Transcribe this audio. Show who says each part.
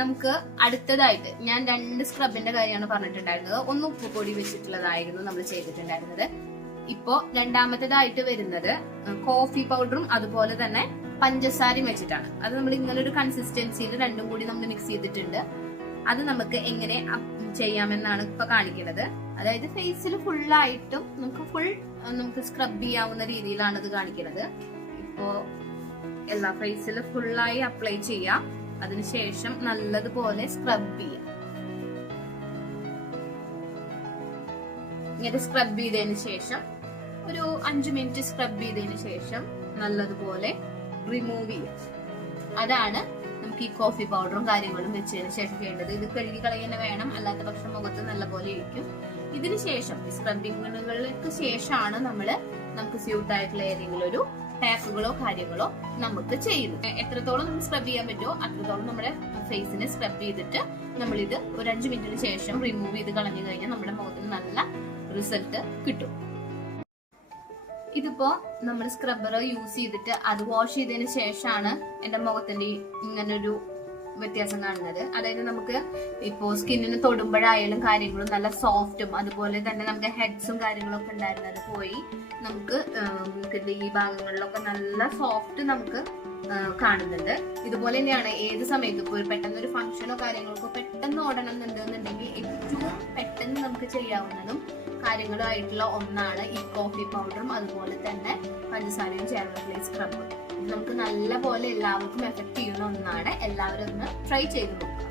Speaker 1: നമുക്ക് അടുത്തതായിട്ട് ഞാൻ രണ്ട് സ്ക്രബിന്റെ കാര്യമാണ് പറഞ്ഞിട്ടുണ്ടായിരുന്നത്. ഒന്ന് ഉപ്പ് പൊടി വെച്ചിട്ടുള്ളതായിരുന്നു നമ്മൾ ചെയ്തിട്ടുണ്ടായിരുന്നത്. ഇപ്പോ രണ്ടാമത്തേതായിട്ട് വരുന്നത് കോഫി പൗഡറും അതുപോലെ തന്നെ പഞ്ചസാരയും വെച്ചിട്ടാണ്. അത് നമ്മൾ ഇങ്ങനെ ഒരു കൺസിസ്റ്റൻസിയിൽ രണ്ടും കൂടി നമ്മൾ മിക്സ് ചെയ്തിട്ടുണ്ട്. അത് നമുക്ക് എങ്ങനെ ചെയ്യാമെന്നാണ് ഇപ്പൊ കാണിക്കുന്നത്. അതായത് ഫേസിൽ ഫുള്ളായിട്ടും നമുക്ക് ഫുൾ നമുക്ക് സ്ക്രബ് ചെയ്യാവുന്ന രീതിയിലാണ് ഇത് കാണിക്കുന്നത്. ഇപ്പോ എല്ലാ ഫേസിൽ ഫുള്ളായി അപ്ലൈ ചെയ്യാം. അതിനുശേഷം നല്ലതുപോലെ സ്ക്രബ് ചെയ്യാം. ഇങ്ങനെ സ്ക്രബ് ചെയ്തതിന് ശേഷം ഒരു അഞ്ചു മിനിറ്റ് സ്ക്രബ് ചെയ്തതിന് ശേഷം നല്ലതുപോലെ റിമൂവ് ചെയ്യാം. അതാണ് നമുക്ക് ഈ കോഫി പൗഡറും കാര്യങ്ങളും വെച്ചതിന് ശേഷം ചെയ്യേണ്ടത് ഇത് കഴുകി കളയുന്ന വേണം അല്ലാത്ത പക്ഷം മുഖത്ത് നല്ലപോലെ ഇരിക്കും. ഇതിന് ശേഷം സ്ക്രബിങ്ങുകൾക്ക് ശേഷമാണ് നമ്മൾ നമുക്ക് സ്യൂട്ട് ആയിട്ടുള്ള ഏതെങ്കിലും ഒരു ടാപ്പുകളോ കാര്യങ്ങളോ നമുക്ക് ചെയ്യുന്നു. എത്രത്തോളം നമുക്ക് സ്ക്രബ് ചെയ്യാൻ പറ്റുമോ അത്രത്തോളം നമ്മുടെ ഫേസിനെ സ്ക്രബ് ചെയ്തിട്ട് നമ്മളിത് ഒരു അഞ്ച് മിനിറ്റിന് ശേഷം റിമൂവ് ചെയ്ത് കളഞ്ഞു കഴിഞ്ഞാൽ നമ്മുടെ മുഖത്തിന് നല്ല റിസൾട്ട് കിട്ടും. ഇതിപ്പോ നമ്മൾ സ്ക്രബ്ബർ യൂസ് ചെയ്തിട്ട് അത് വാഷ് ചെയ്തതിന് ശേഷമാണ് എന്റെ മുഖത്തിന്റെ ഇങ്ങനൊരു വ്യത്യാസം കാണുന്നത്. അതായത് നമുക്ക് ഇപ്പോ സ്കിന്നിന് തൊടുമ്പോഴായാലും കാര്യങ്ങളും നല്ല സോഫ്റ്റും അതുപോലെ തന്നെ നമുക്ക് ഹെഡ്സും കാര്യങ്ങളൊക്കെ ഉണ്ടായിരുന്നത് പോയി നമുക്ക് ഈ ഭാഗങ്ങളിലൊക്കെ നല്ല സോഫ്റ്റ് നമുക്ക് കാണുന്നുണ്ട്. ഇതുപോലെ തന്നെയാണ് ഏത് സമയത്തും ഇപ്പോൾ പെട്ടെന്ന് ഒരു ഫംഗ്ഷനോ കാര്യങ്ങൾക്കോ പെട്ടെന്ന് ഓടണം എന്നുണ്ടെന്നുണ്ടെങ്കിൽ ഏറ്റവും പെട്ടെന്ന് നമുക്ക് ചെയ്യാവുന്നതും കാര്യങ്ങളും ആയിട്ടുള്ള ഒന്നാണ് ഈ കോഫി പൗഡറും അതുപോലെ തന്നെ പഞ്ചസാരയും ചേർന്നിട്ടുള്ള സ്ക്രബ് നമുക്ക് നല്ല പോലെ എല്ലാവർക്കും എഫക്ട് ചെയ്യുന്ന ഒന്നാണ്. എല്ലാവരും ഒന്ന് ട്രൈ ചെയ്ത് നോക്കുക.